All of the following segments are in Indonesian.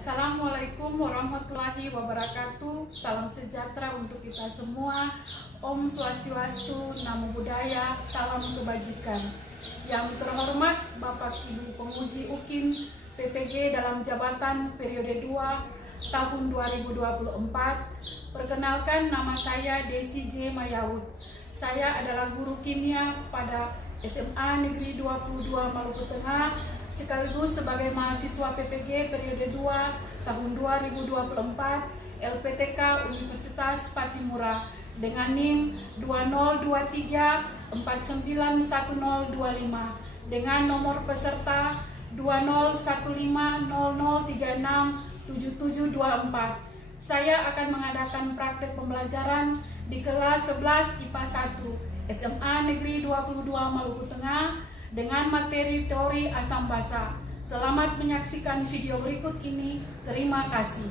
Assalamualaikum warahmatullahi wabarakatuh. Salam sejahtera untuk kita semua. Om Swastiastu, Namo Buddhaya, salam kebajikan. Yang terhormat Bapak Ibu Penguji UKIM PPG dalam jabatan periode 2 tahun 2024. Perkenalkan, nama saya Desi J. Mayaud. Saya adalah guru kimia pada SMA Negeri 22 Maluku Tengah, sekaligus sebagai mahasiswa PPG periode 2 tahun 2024 LPTK Universitas Patimura dengan NIM 2023491025 dengan nomor peserta 201500367724. Saya akan mengadakan praktek pembelajaran di kelas 11 IPA 1 SMA Negeri 22 Maluku Tengah dengan materi teori asam basa. Selamat menyaksikan video berikut ini. Terima kasih.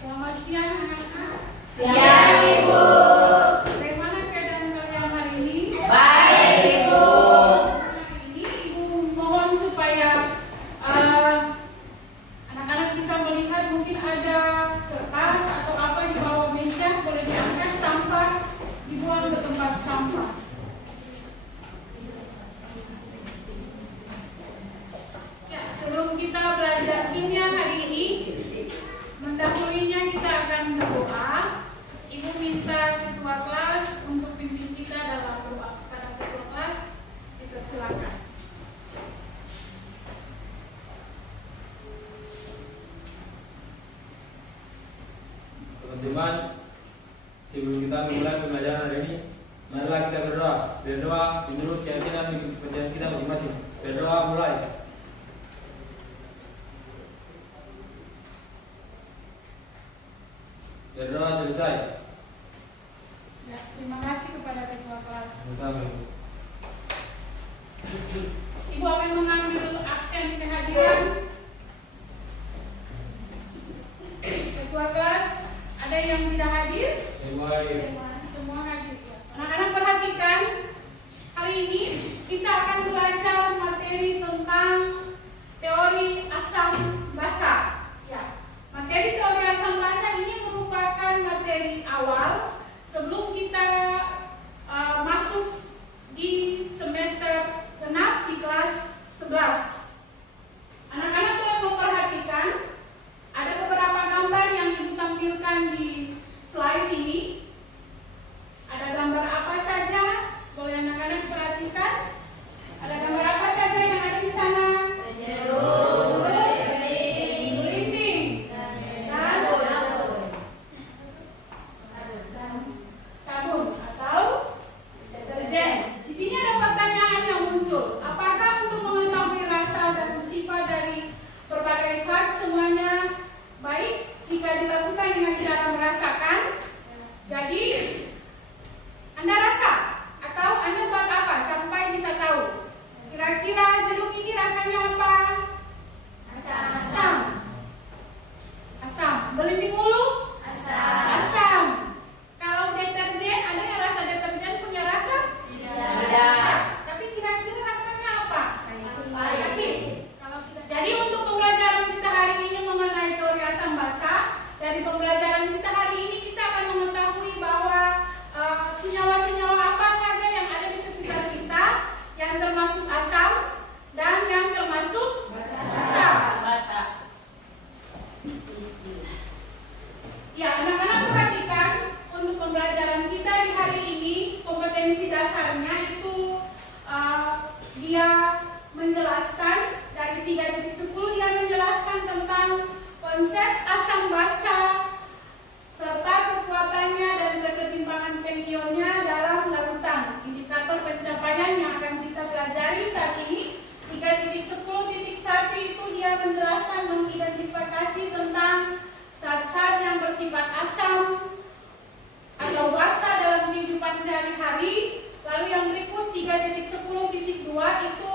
Selamat siang anak-anak. Siang Ibu. Bagaimana keadaan kalian hari ini? Baik Ibu. Hari ini Ibu mohon supaya anak-anak bisa melihat, mungkin ada kertas atau apa di bawah meja, boleh diangkat, sampah dibuang ke tempat sampah. Ya, sebelum kita belajar kimia hari ini, mendahulunya kita akan berdoa. Ibu minta ketua kelas untuk pimpin kita dalam doa. Kepada ketua kelas, dipersilakan. Teman-teman, sebelum kita memulai pembelajaran hari ini, marilah kita berdoa. Berdoa menurut keyakinan kepercayaan kita masing-masing. Berdoa mulai. Berdoa selesai. Ya, terima kasih kepada ketua kelas. Sama-sama. Ibu akan mengambil aksen kehadiran. Ketua kelas, ada yang tidak hadir? Semua hadir. Anak-anak perhatikan, hari ini kita akan belajar materi tentang teori asam basa. Ya, materi teori asam basa ini merupakan materi awal sebelum kita masuk di semester genap di kelas pelajari saat ini 3.10.1 itu dia menjelaskan mengidentifikasi tentang zat-zat yang bersifat asam atau basa dalam kehidupan sehari-hari. Lalu yang berikut 3.10.2 itu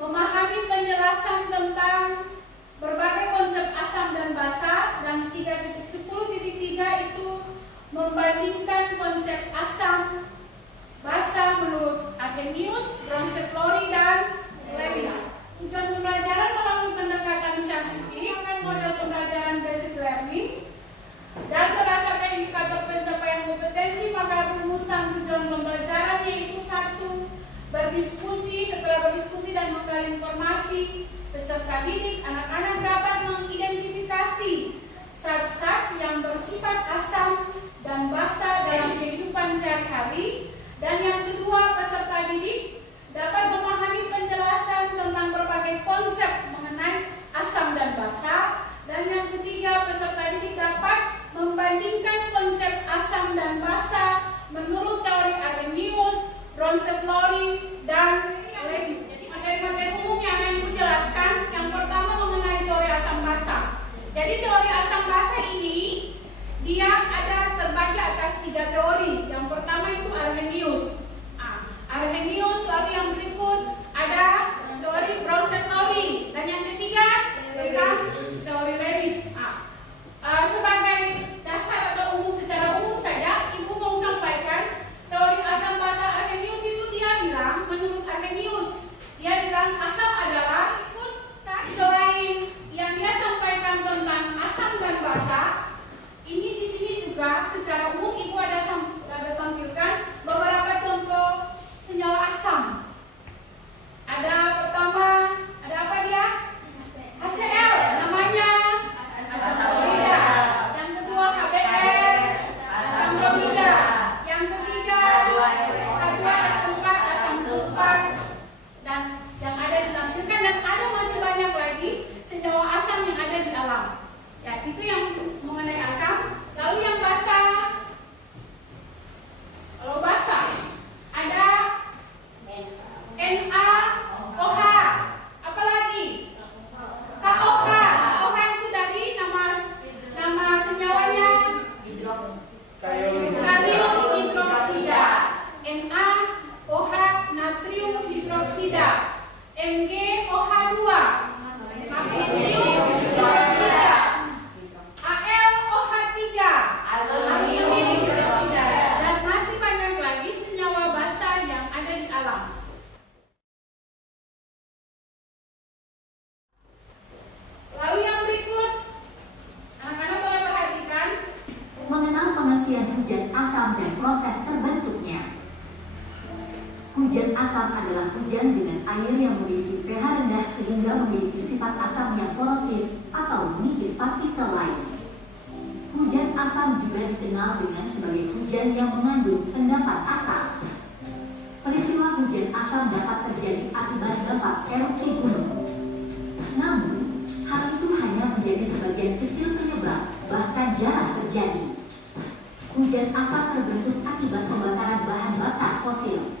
memahami penjelasan tentang berbagai konsep asam dan basa, dan 3.10.3 itu membandingkan konsep asam basa menurut Arrhenius, Bronsted-Lowry, dan Lewis. Tujuan pembelajaran melalui pendekatan saintifik dengan model pembelajaran basic learning dan berdasarkan indikator pencapaian kompetensi, maka rumusan tujuan pembelajaran yaitu 1. Berdiskusi. Setelah berdiskusi dan menggali informasi, peserta didik anak-anak dapat mengidentifikasi zat-zat yang bersifat asam dan basa dalam kehidupan sehari-hari. Dan yang kedua, peserta didik dapat memahami penjelasan tentang berbagai konsep mengenai asam dan basa. Dan yang ketiga, peserta didik dapat membandingkan konsep asam dan basa menurut teori Arrhenius, Bronsted-Lowry, dan Lewis. Jadi materi-materi umum yang akan Ibu jelaskan, yang pertama mengenai teori asam basa. Jadi teori asam basa ini dia ada terbagi atas 3 teori. Yang pertama itu Arrhenius. Arrhenius, lalu yang berikut ada teori Bronsted-Lowry, dan yang ketiga bekas teori Lewis. Sebagai dasar atau umum, secara umum saja Ibu mau sampaikan teori asam basa Arrhenius itu dia bilang, menurut Arrhenius, dia bilang asam adalah ikut selain yang dia sampaikan tentang asam dan basa. Ini di sini juga secara umum Ibu ada tampilkan beberapa contoh senyawa asam. Ada pertama, ada apa dia? HCl, namanya asam klorida. Yang kedua KBr, asam klorida. Yang ketiga H2SO4, asam sulfat. Dan yang ada ditampilkan, dan ada masih banyak lagi senyawa asam yang ada di alam. Ya, itu yang mengenai asam. Lalu yang basa. Kalau basa ada NaOH. Apa lagi? KOH. KOH itu dari nama senyawanya kalium hidroksida. NaOH natrium hidroksida. MgOH2 magnesium hidroksida. AlOH3 aluminium hidroksida. Dan masih banyak lagi senyawa basa yang ada di alam. Lalu yang berikut, anak-anak boleh perhatikan mengenal pengertian hujan asam dan proses terbentuknya. Hujan asam adalah hujan dengan air yang memiliki pH rendah sehingga memiliki sifat asam yang korosif atau menipis partikel lain. Hujan asam juga dikenal dengan sebagai hujan yang mengandung endapan asam. Peristiwa hujan asam dapat terjadi akibat dampak erupsi gunung. Namun, hal itu hanya menjadi sebagian kecil penyebab, bahkan jarang terjadi. Hujan asam terbentuk akibat pembakaran bahan bakar fosil.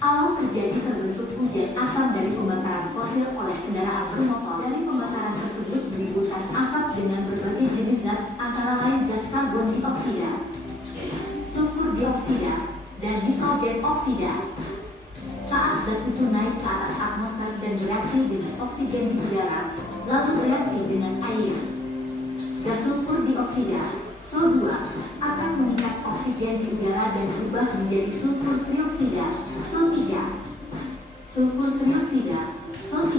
Awal terjadi terbentuk hujan asam dari pembakaran fosil oleh kendaraan bermotor. Dari pembakaran tersebut menimbulkan asap dengan berbagai jenis zat, antara lain gas karbon dioksida, sulfur dioksida, dan nitrogen oksida. Saat zat itu naik ke atas atmosfer dan bereaksi dengan oksigen di udara, lalu bereaksi dengan air, gas sulfur dioksida SO2 akan mengikat oksigen di udara dan berubah menjadi sulfur trioksida SO3. Sulfur trioksida SO3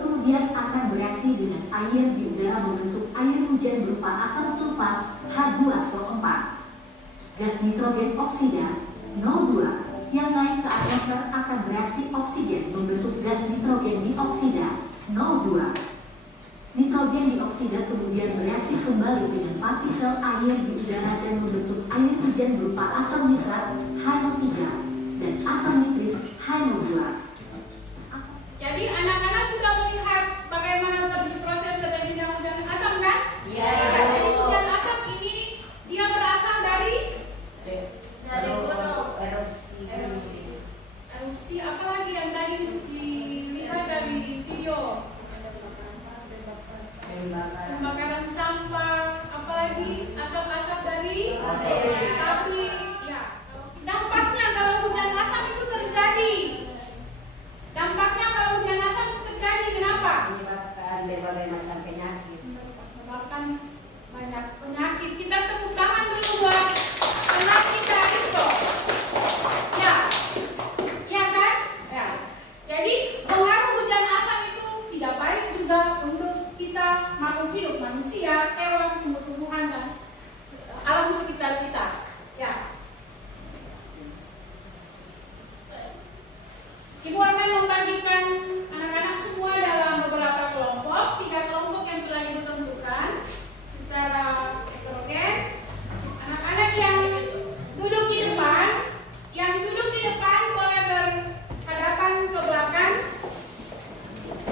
kemudian akan bereaksi dengan air di udara membentuk air hujan berupa asam sulfat H2SO4. Gas nitrogen oksida NO2 yang naik ke atmosfer akan bereaksi oksigen membentuk gas nitrogen dioksida NO2. Nitrogen dioksida kemudian bereaksi kembali dengan partikel air di udara dan membentuk air hujan berupa asam nitrat HNO3 dan asam nitrit HNO2. Jadi anak-anak sudah melihat bagaimana terjadi proses terjadinya hujan asam kan? Iya. Jadi hujan asam ini dia berasal dari gunung erupsi. erupsi. Apa lagi yang tadi disebut? deposito, pembakaran sampah, apalagi asap-asap dari pabrik. Ya, dampaknya kalau hujan asap itu terjadi. Dampaknya kalau hujan asap itu terjadi, kenapa? Menyebabkan berbagai macam penyakit. Menyebabkan banyak penyakit. Kita tepuk tangan dulu buat anak kita Risto. Ya, ya kan? Ya. Jadi pengaruh hujan asap itu tidak baik juga untuk kita makhluk hidup, manusia, hewan, tumbuh-tumbuhan dan alam sekitar kita. Ya. Ibu akan membagikan anak-anak semua dalam beberapa kelompok, 3 kelompok yang telah Ibu tentukan secara heterogen. Anak-anak yang duduk di depan boleh berhadapan ke belakang.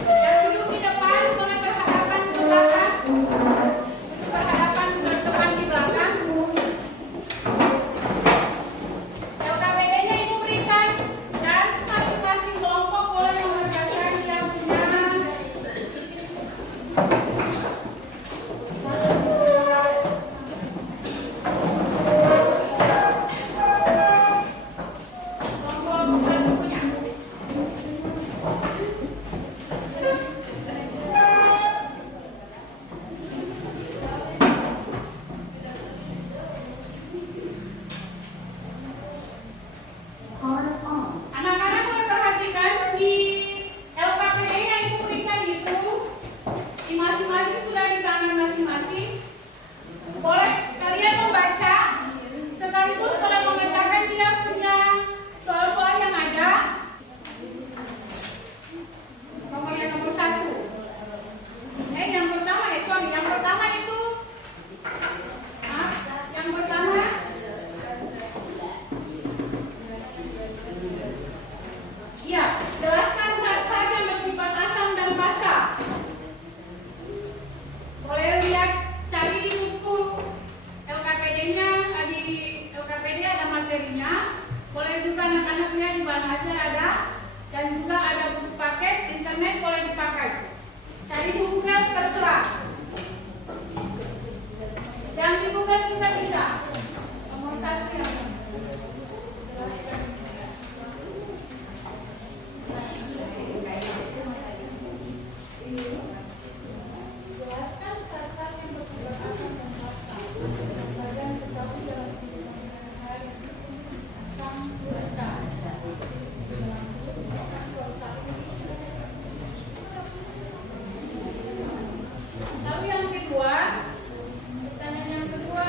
Yang duduk di depan boleh berhadapan ke belakang. Berhadapan ke depan di belakang. LKPD-nya Ibu berikan dan masing-masing kelompok boleh mengerjakan yang punya kelompok bukan bukunya. Power on. Anak-anak boleh perhatikan di LKPD yang Ibu berikan itu di masing-masing sudah di tangan masing-masing. Boleh kalian membaca sekaligus boleh memecahkan dia punya soal-soal yang ada. Nomor 1. Yang pertama itu yang pertama ya, jelaskan zat-zat yang bersifat asam dan basa. Boleh lihat, cari di buku LKPD-nya, di LKPD ada materinya. Boleh juga anak-anak lihat di bahan ajar ada, dan juga ada buku paket, internet boleh dipakai. Cari di Google terserah. Yang di Google juga bisa. Nomor 1 yang jelaskan zat-zat yang bersifat asam dan basa. Zat yang diketahui dalam kehidupan sehari-hari asam basa. Lalu yang kedua, pertanyaan yang kedua,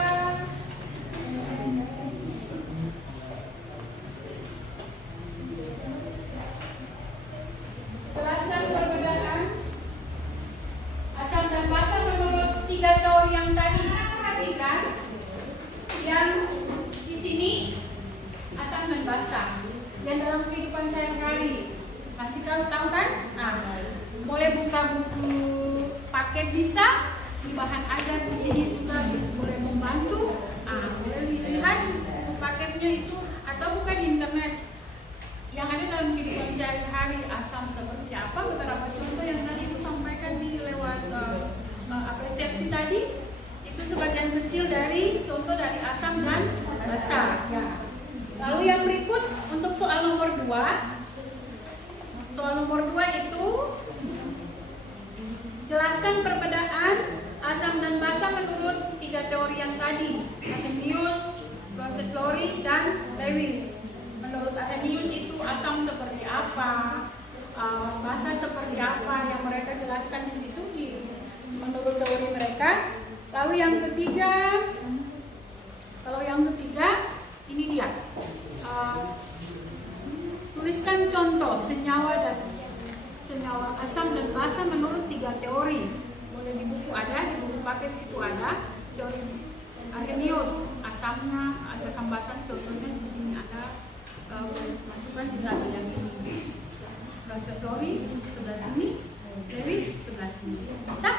jelaskan perbedaan asam dan basa menurut 3 teori yang tadi. Perhatikan yang di sini asam dan basa yang dalam kehidupan sehari-hari pasti kau tahu kan? Boleh buka buku paket bisa, di bahan ajar di sini juga boleh membantu. Boleh lihat buku paketnya itu atau buka di internet yang ada dalam kehidupan sehari-hari asam seperti apa. Beberapa contoh yang tadi itu sampaikan di lewat resepsi tadi itu sebagian kecil dari contoh dari asam dan basa. Ya. Lalu yang berikut untuk soal nomor 2. Soal nomor 2 itu jelaskan perbedaan asam dan basa menurut 3 teori yang tadi, Arrhenius, Bronsted-Lowry, dan Lewis. Menurut Arrhenius itu asam seperti apa, basa seperti apa yang mereka jelaskan di situ menurut teori mereka. Lalu yang ketiga, ini dia. Tuliskan contoh senyawa asam dan basa menurut 3 teori. Boleh di buku ada, di buku paket situ ada. Teori Arrhenius, asamnya ada, asam basa contohnya di sini ada. Masukkan juga ada yang ini. Bronsted-Lowry sebelah sini, Lewis sebelah sini. Bisa?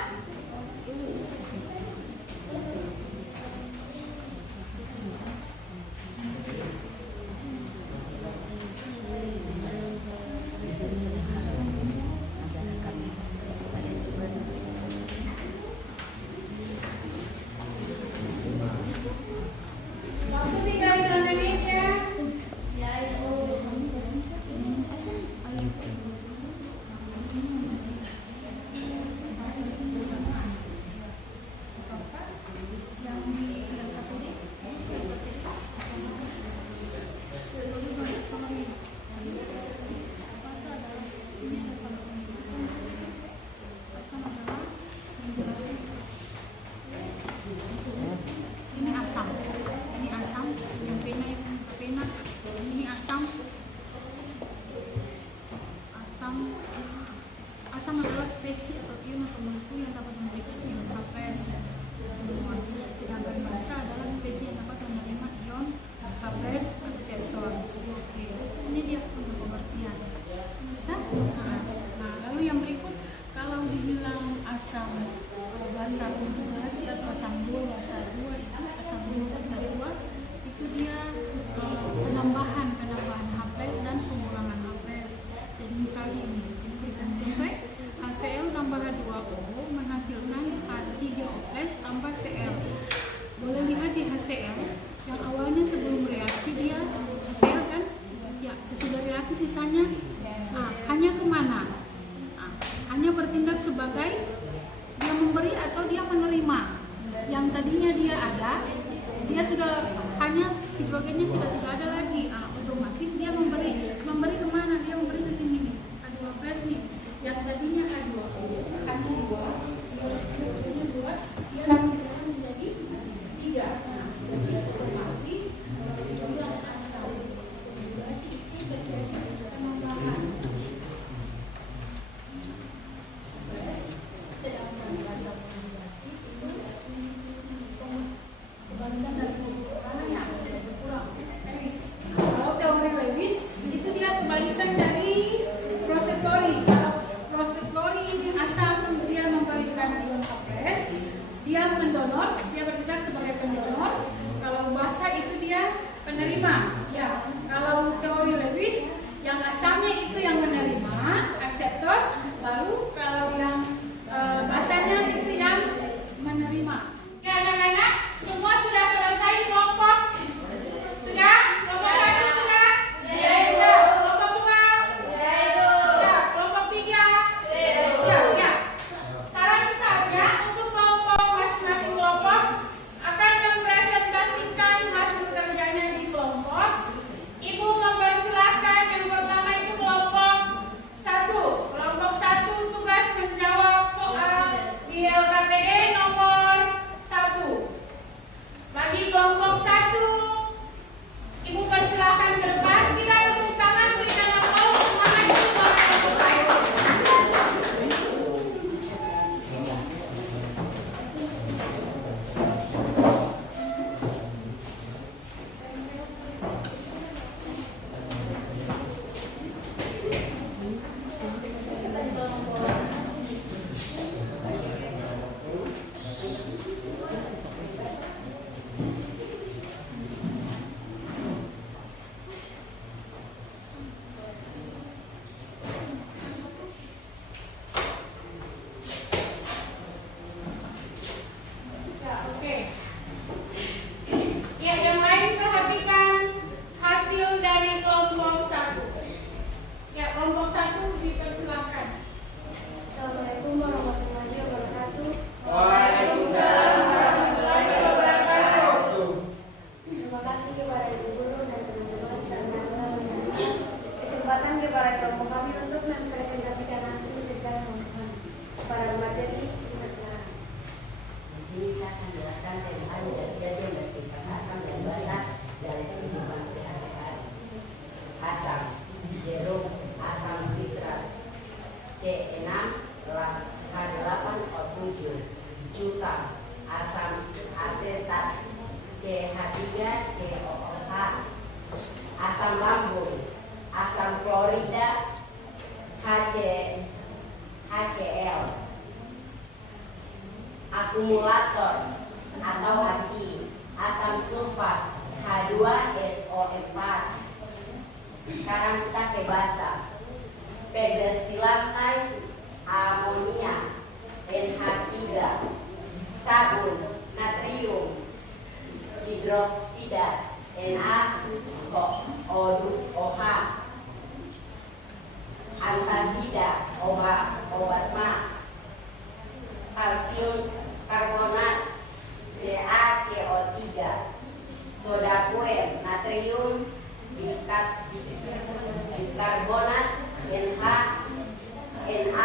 spesies atau ion atau molekul yang dapat memberikan ion Hs. Sedangkan basa adalah spesies yang dapat menerima ion Hs akseptor. Oke, ini dia untuk pengertian. Bisa? Nah, lalu yang berikut, kalau dibilang asam basa konjugasi atau asam 2 basa 2 itu asam 2 basa 2 itu dia penambahan H+ dan pengurangan H+. Jadi misalnya ini berikan contoh, HCl tambah H2O menghasilkan H3O+ tambah Cl. Boleh lihat di HCl yang awalnya sebelum reaksi dia HCl kan, ya sesudah reaksi sisanya hanya kemana? Hanya bertindak sebagai dia memberi atau dia menerima. Yang tadinya dia ada, dia sudah hanya hidrogennya sudah tidak ada lagi. Otomatis dia memberi kemana? Dia memberi ke sini nih, H2+ nih. Yang tadinya H2O hanya 2, hidrogennya 2, dia menjadi menjadi 3. Nah, jadi otomatis jumlah asam konjugasi itu terjadi penambahan. Sedangkan basa konjugasi itu kebalikan dari pengurangannya, berkurang. Lewis. Kalau teori Lewis itu dia kebalikan dari proses Lori. Kalau proses Lori ini asam dia memberikan ion H+, dia mendonor, dia bertindak sebagai pendonor. Kalau basa itu dia penerima. Ya, kalau teori Lewis yang asamnya itu yang menerima, akseptor, lalu kalau yang basanya itu yang menerima. Ya anak-anak, semua sudah selesai kelompok? Sudah? Kelompok 1 sudah? Sudah. Kelompok 2? Sudah. Kelompok 3? Sudah. Ya. Sekarang saja untuk kelompok masing-masing kelompok akan mempresentasikan hasil kerjanya di kelompok. Ibu mempersilahkan yang pertama itu kelompok 1. Kelompok 1 tugas menjawab soal di LKPD nomor 1. Bagi kelompok 1, Ibu persilahkan ke depan. Kita tepuk tangan, berikan aplaus semangat untuk kelompok 1. Ya, oke. Ya, yang lain perhatikan hasil dari kelompok 1. Ya, kelompok 1 dipersilakan. Assalamualaikum warahmatullahi wabarakatuh. Waalaikumsalam warahmatullahi wabarakatuh. Terima kasih kepada ibu guru dan teman-teman karena telah memberikan kesempatan kepada kelompok kami untuk mempresentasikan hasil kerja kelompok pada materi permasalahan. Di sini saya akan jelaskan tentang zat-zat yang bersifat asam dan basa dari kehidupan sehari-hari. Asam, jerum, asam sitrat, C6, H8O7, cuka, asam asetat, CH3COOH, asam lambung, asam klorida, HCl, akumulator atau aki, asam sulfat, H2SO4. Sekarang kita ke basa. Pedesilantine amonia, NH3, sabun, natrium, hidroksida, NaOH, antasida, obat mah, kalsium karbonat, CaCO3, soda kue, natrium bikarbonat, NaHCO3.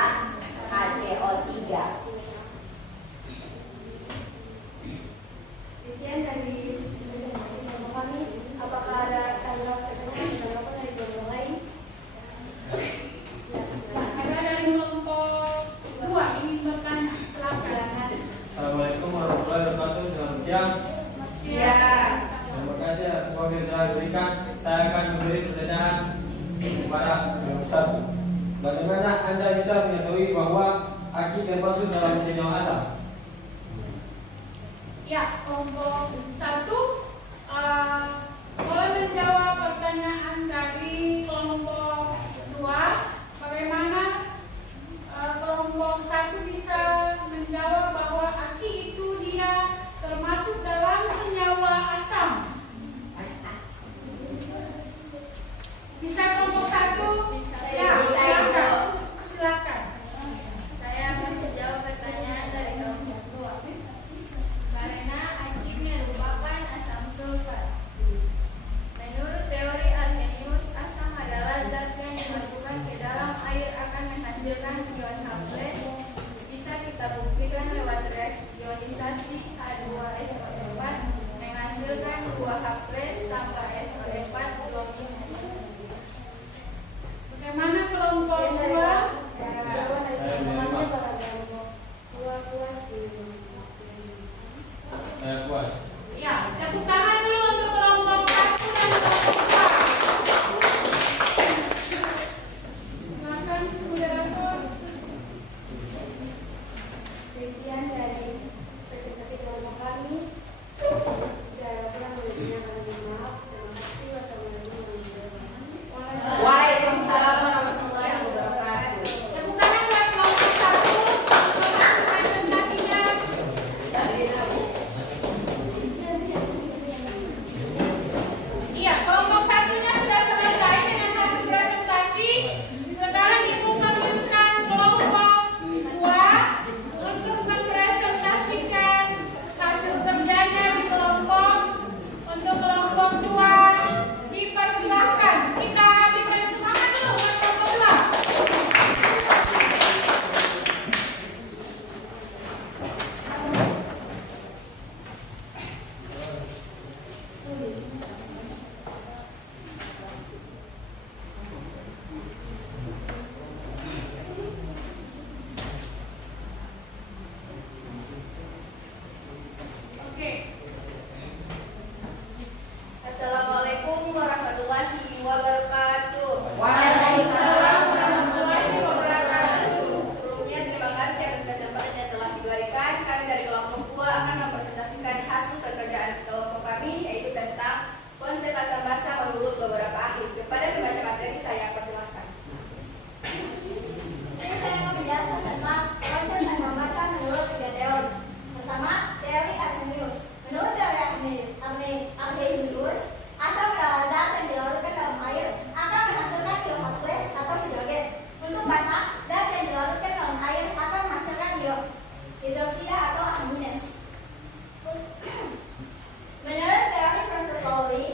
Sekian dari presentasi kelompok kami. Apakah ada tanggapan dari kelompok lain? Ya, silakan. Ada dari kelompok 2. kaki yang masuk dalam senyawa asam. Ya, kelompok 1 boleh menjawab pertanyaan dari kelompok 2. Bagaimana kelompok 1 bisa menjawab bahwa aki itu dia termasuk dalam senyawa asam? Bisa kelompok 1? Ya, silakan. Saya akan menjawab pertanyaan dari kelompok 2. Karena aktifnya merupakan asam sulfat. Menurut teori Arrhenius, asam adalah zat yang dimasukkan ke dalam air akan menghasilkan ion H+. Bisa kita buktikan lewat reaksi ionisasi H2SO4 menghasilkan 2H+ tambah SO4 2-. Bagaimana kelompok 2? Saya puas. Ya, tepuk tangan dulu untuk kelompok 1 dan kelompok 2. Silakan, moderator. Sekian dari presentasi kelompok kami. Diharapkan memberikan kami maaf. Terima kasih. Wassalamualaikum warahmatullahi wabarakatuh. Waalaikumsalam warahmatullahi wabarakatuh. Tepuk tangan buat kelompok 1. Presentasinya. Iya, kelompok 1-nya sudah selesai dengan hasil presentasi. Sekarang Ibu meminta kelompok 2 untuk mempresentasikan hasil kerjanya di kelompok. Untuk kelompok 2 dipersilahkan. Kita berikan semangat dulu buat kelompok 2. Oke. Assalamualaikum warahmatullahi wabarakatuh. Waalaikumsalam warahmatullahi wabarakatuh. Sebelumnya terima kasih atas kesempatan yang telah diberikan. Kami dari kelompok 2 akan mempresentasikan hasil pekerjaan kelompok kami, yaitu tentang konsep asam basa menurut beberapa ahli. Kepada pembaca materi saya persilahkan. Saya akan menjelaskan tentang konsep asam basa menurut 3 teori. Pertama, teori Arrhenius. Menurut teori Arrhenius, asam adalah zat yang dilarutkan dalam air akan menghasilkan ion H+ atau hidrogen. Untuk basa, zat yang dilarutkan dalam air akan menghasilkan ion hidroksida atau amines. Menurut teori Francis Lowry,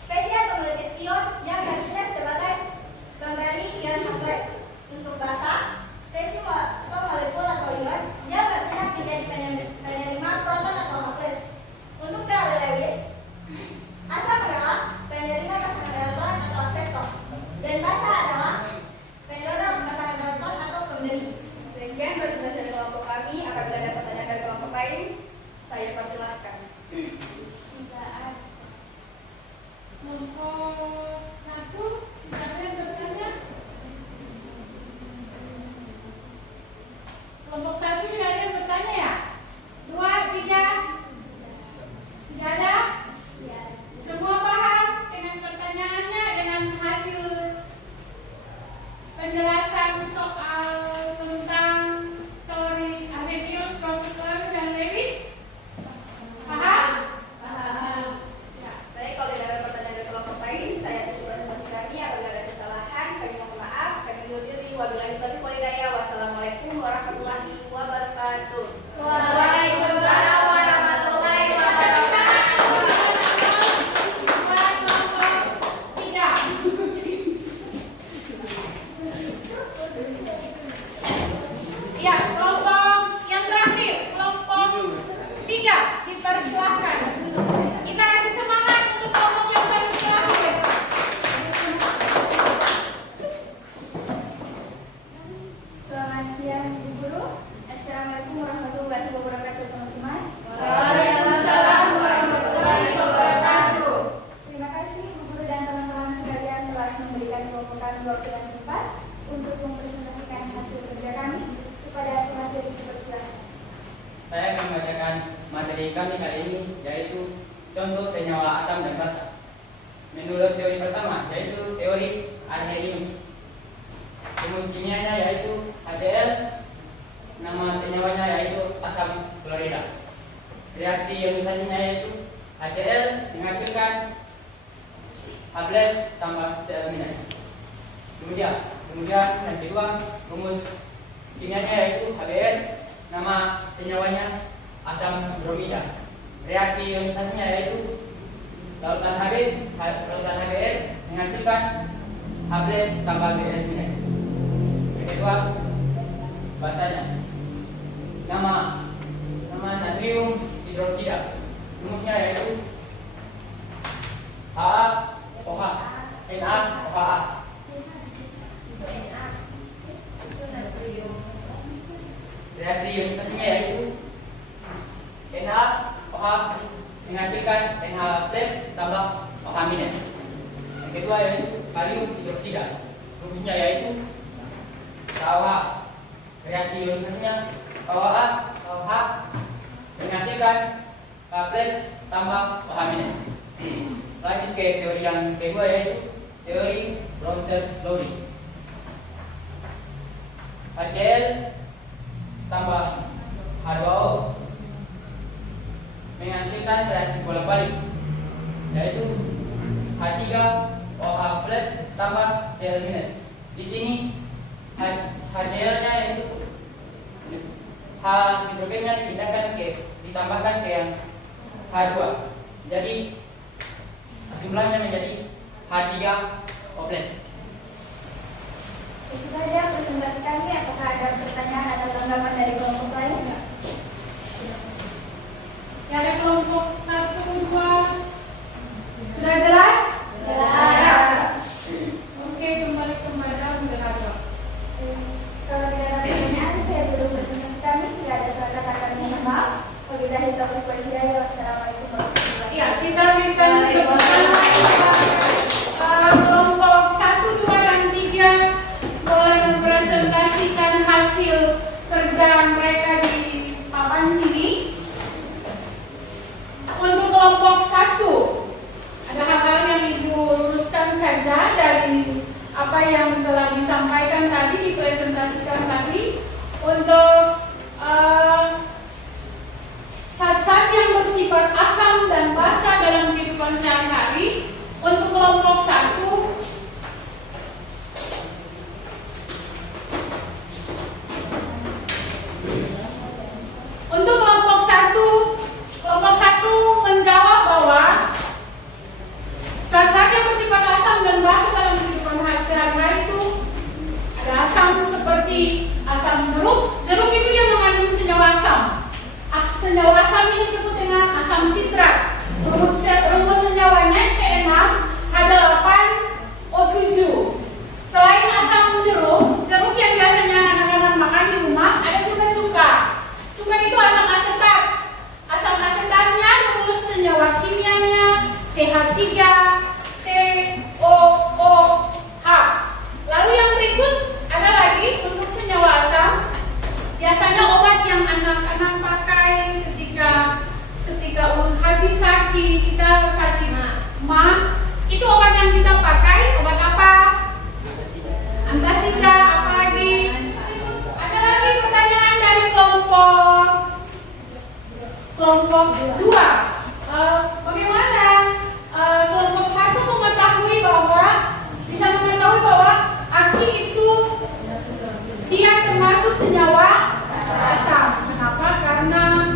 spesies memiliki ion yang bertindak sebagai pemberi ion H+. Untuk basa, spesies atau molekul atau ion yang bertindak menjadi penerima proton atau H+. Untuk teori Lewis, asam adalah penerima pasangan elektron atau akseptor, dan basa adalah pendorong pasangan elektron atau pemberi. Sekian presentasi dari kelompok kami. Apabila ada pertanyaan dari kelompok lain, saya persilahkan. Kelompok 1, siapa yang bertanya? Kelompok 1 tidak ada yang bertanya ya? 2, 3? Tidak ada? Semua paham dengan pertanyaannya, dengan hasil penjelasan soal tentang teori Arrhenius, Profesor dan Lewis? Paham? Paham. Ya. Baik, kalau tidak ada pertanyaan dari kelompok lain, saya tutup presentasi kami. Apabila ada kesalahan, kami mohon maaf. Kami undur diri. Wabillahi taufiq wal hidayah. Wassalamualaikum warahmatullahi wabarakatuh. Waalaikumsalam warahmatullahi wabarakatuh. Buat kelompok 3. Ya, kelompok yang terakhir, kelompok 3 dipersilahkan. Kita kasih semangat untuk kelompok yang paling terakhir. Selamat siang Ibu Guru. Assalamualaikum warahmatullahi wabarakatuh teman-teman. Waalaikumsalam warahmatullahi wabarakatuh. Terima kasih Ibu Guru dan teman-teman sekalian telah memberikan kelompok kami waktu dan tempat untuk mempresentasikan hasil kerja kami kepada teman materi kami kali ini yaitu contoh senyawa asam dan basa. Menurut teori pertama yaitu teori Arrhenius. Rumus kimianya yaitu HCl, nama senyawanya yaitu asam klorida. Reaksi yang selanjutnya yaitu HCl menghasilkan H+ tambah Cl-. Kemudian yang kedua rumus kimianya yaitu HBr, nama senyawanya asam bromida. Reaksi yang selanjutnya yaitu lautan HBr menghasilkan H+ tambah Br-. Yang kedua basanya, nama natrium hidroksida. Rumusnya yaitu HaOH, NaOH. Reaksi ionisasinya yaitu NaOH menghasilkan NH+ tambah OH-. Yang kedua yaitu kalium hidroksida. Rumusnya yaitu KOH. Reaksi ionisasinya KOH menghasilkan K+ tambah OH-. Lanjut ke teori yang kedua yaitu teori Bronsted-Lowry. HCl tambah H2O menghasilkan reaksi bolak-balik yaitu H3OH+ tambah Cl-. Di sini HCl-nya yaitu H hidrogennya ditambahkan ke yang H2. Jadi jumlahnya menjadi H3O+. Itu saja presentasi kami. Apakah ada pertanyaan atau tanggapan dari kelompok lain? Ya, ada kelompok 1, 2. Sudah jelas? Jelas. Oke, kembali kepada moderator. Kalau tidak ada pertanyaan, saya tutup presentasi kami. Tidak ada suara kata mohon maaf. Wabillahi taufiq wal hidayah. Wassalamualaikum warahmatullahi wabarakatuh. Ya, kita berikan kelompok 1, 2, dan 3 boleh mempresentasikan hasil kerja mereka di papan sini. Untuk kelompok 1, ada hal-hal yang Ibu luruskan saja dari apa yang telah disampaikan tadi, dipresentasikan tadi. Untuk zat-zat yang bersifat asam dan basa dalam kehidupan sehari-hari. Untuk kelompok 1, kelompok 1 menjawab bahwa zat-zat yang bersifat asam dan basa dalam kehidupan sehari-hari itu ada asam seperti asam jeruk. Jeruk itu yang mengandung senyawa asam. Senyawa asam ini disebut dengan asam sitrat. Rumus senyawanya C6H8O7. Selain asam jeruk yang biasanya anak-anak makan di rumah, ada juga cuka. Cuka itu asam asetat. Asam asetatnya rumus senyawa kimianya CH3COOH. Lalu yang berikut ada lagi untuk senyawa asam. Biasanya obat yang anak-anak pakai ketika hati sakit, kita sakit itu obat yang kita pakai, obat apa? Antasida. Apa lagi? Ada lagi pertanyaan dari kelompok 2. Bagaimana kelompok 1 bisa mengetahui bahwa aki itu dia termasuk senyawa asam. Kenapa? Karena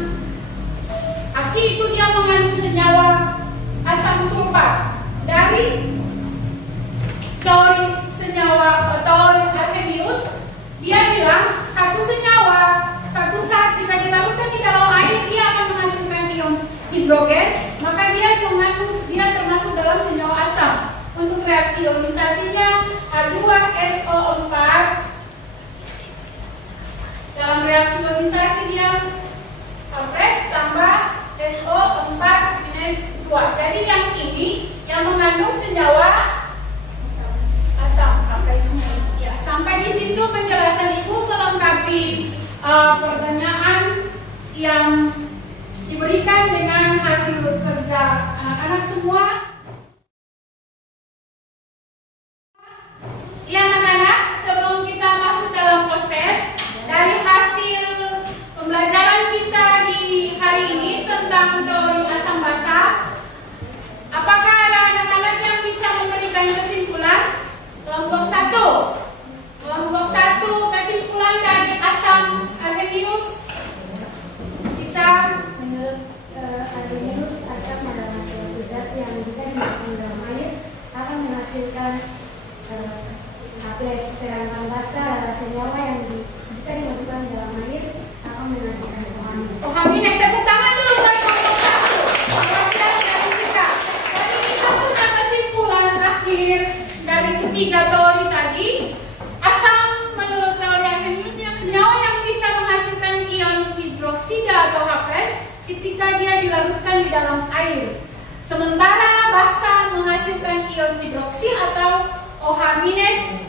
aki itu dia mengandung senyawa asam sulfat. Dari teori Arrhenius, dia bilang satu senyawa, satu zat jika dilarutkan di dalam air dia akan menghasilkan ion hidrogen, maka dia termasuk dalam senyawa asam. Untuk reaksi ionisasinya H2SO4. Dalam reaksi ionisasi dia H+ tambah SO4-2. Jadi yang ini yang mengandung senyawa asam. Ya, sampai di situ penjelasan Ibu melengkapi pertanyaan yang diberikan hasil kerja anak-anak semua. Ya anak-anak, sebelum kita masuk dalam post-test, dari hasil pembelajaran kita di hari ini tentang teori asam basa, apakah ada anak-anak yang bisa memberikan kesimpulan? Kelompok 1. Kelompok 1, kesimpulan dari asam arhenius. Bisa? Menurut arhenius, asam adalah suatu zat yang jika dimasukkan dalam air akan menghasilkan H+, sedangkan basa adalah senyawa yang jika dimasukkan dalam air akan menghasilkan OH-. OH-, tepuk tangan dulu buat kelompok 1. Perhatian dari kita. Jadi kita punya kesimpulan akhir dari ketiga teori tadi. Asam menurut teori arhenius yang senyawa yang bisa menghasilkan ion hidroksida atau H+ ketika dia dilarutkan di dalam air. Sementara basa menghasilkan ion hidroksil atau OH-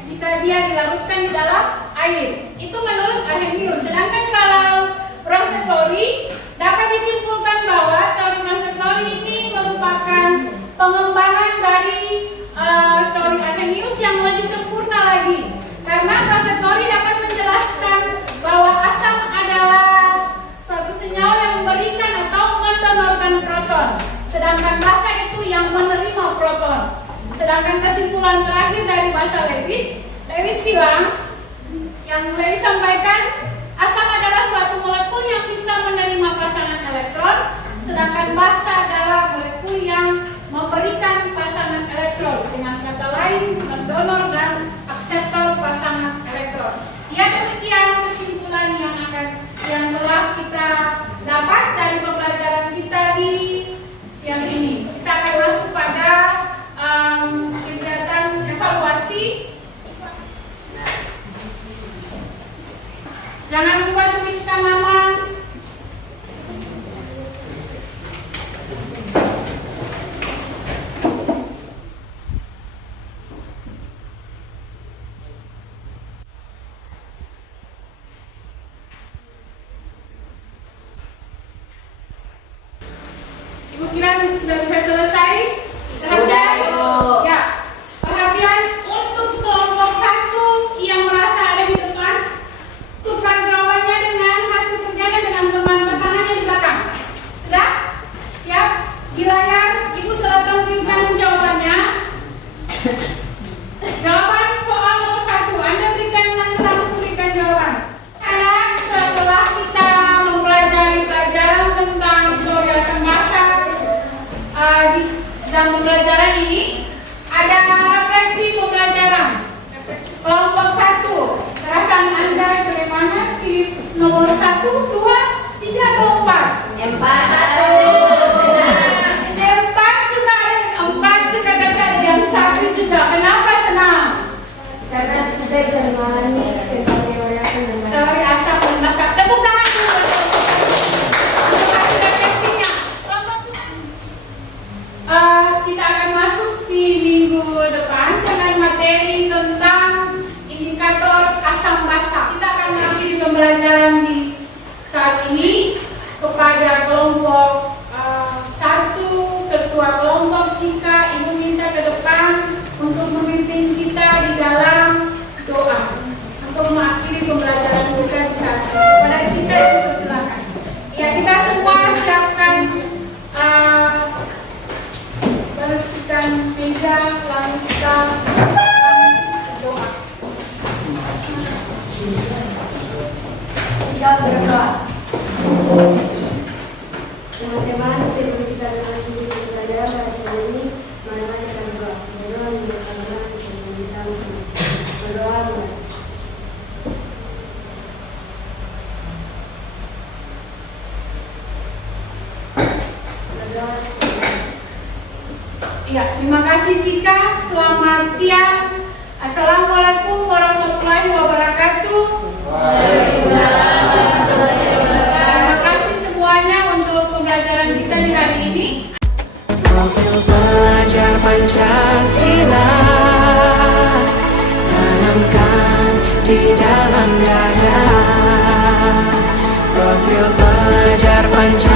jika dia dilarutkan di dalam air. Itu menurut arhenius. Sedangkan kalau Bronsted-Lowry dapat disimpulkan bahwa teori Bronsted-Lowry ini merupakan pengembangan dari teori arhenius yang lebih sempurna lagi. Karena Bronsted-Lowry dapat menjelaskan bahwa asam adalah suatu senyawa yang memberikan atau mendonorkan proton, sedangkan basa itu yang menerima proton. Sedangkan kesimpulan terakhir dari basa Lewis bilang, yang Lewis sampaikan, asam adalah suatu molekul yang bisa menerima pasangan elektron, sedangkan basa adalah molekul yang memberikan pasangan elektron. Dengan kata lain, mendonor dan akseptor pasangan elektron. Ya, demikian kesimpulan yang telah kita dapat dari pembelajaran kita di siang ini. Kita akan masuk pada kegiatan evaluasi. Jangan lupa tuliskan nama. Ibu kira sudah bisa selesai? Perhatian, ya. Perhatian untuk kelompok 1 yang merasa ada di depan, tukar jawabannya dengan hasil kerjanya dengan teman pasangannya di belakang. Sudah? Siap? Di layar Ibu telah tampilkan jawabannya. Jawaban soal nomor 1, Anda berikan nanti langsung berikan jawaban. Anak, setelah kita mempelajari pelajaran tentang teori asam basa di dalam pembelajaran ini, ada refleksi pembelajaran. Kelompok 1, perasaan Anda bagaimana? Pilih nomor 1, 2, 3, atau 4? 4 juga ada, 4 juga ada yang 1 juga. Kenapa senang? Karena kita bisa memahami tentang teori asam dan basa. Teori asam dan basa. Tepuk tangan dulu. Untuk hasil refleksinya. Kita akan masuk di minggu depan dengan materi tentang indikator asam basa. Kita akan mengambil pembelajaran di saat ini kepada kelompok 1, ketua kelompok. Jika Ibu minta ke depan untuk memimpin kita di dalam doa untuk mengakhiri pembelajaran kita di saat ini. Kepada Cika, Ibu persilakan. Ya, kita semua siapkan bersihkan meja, lalu kita berdoa. Siap berdoa. Teman-teman, sebelum kita mengakhiri pembelajaran pada siang ini, mari kita berdoa. Berdoa menjadikan kita meminta masing-masing. Berdoa mulai. Berdoa selamat. Ya, terima kasih Cika. Selamat siang. Assalamualaikum warahmatullahi wabarakatuh. Terima kasih semuanya untuk pembelajaran kita di hari ini. Profil pelajar Pancasila tanamkan di dalam dada. Profil pelajar Pancasila.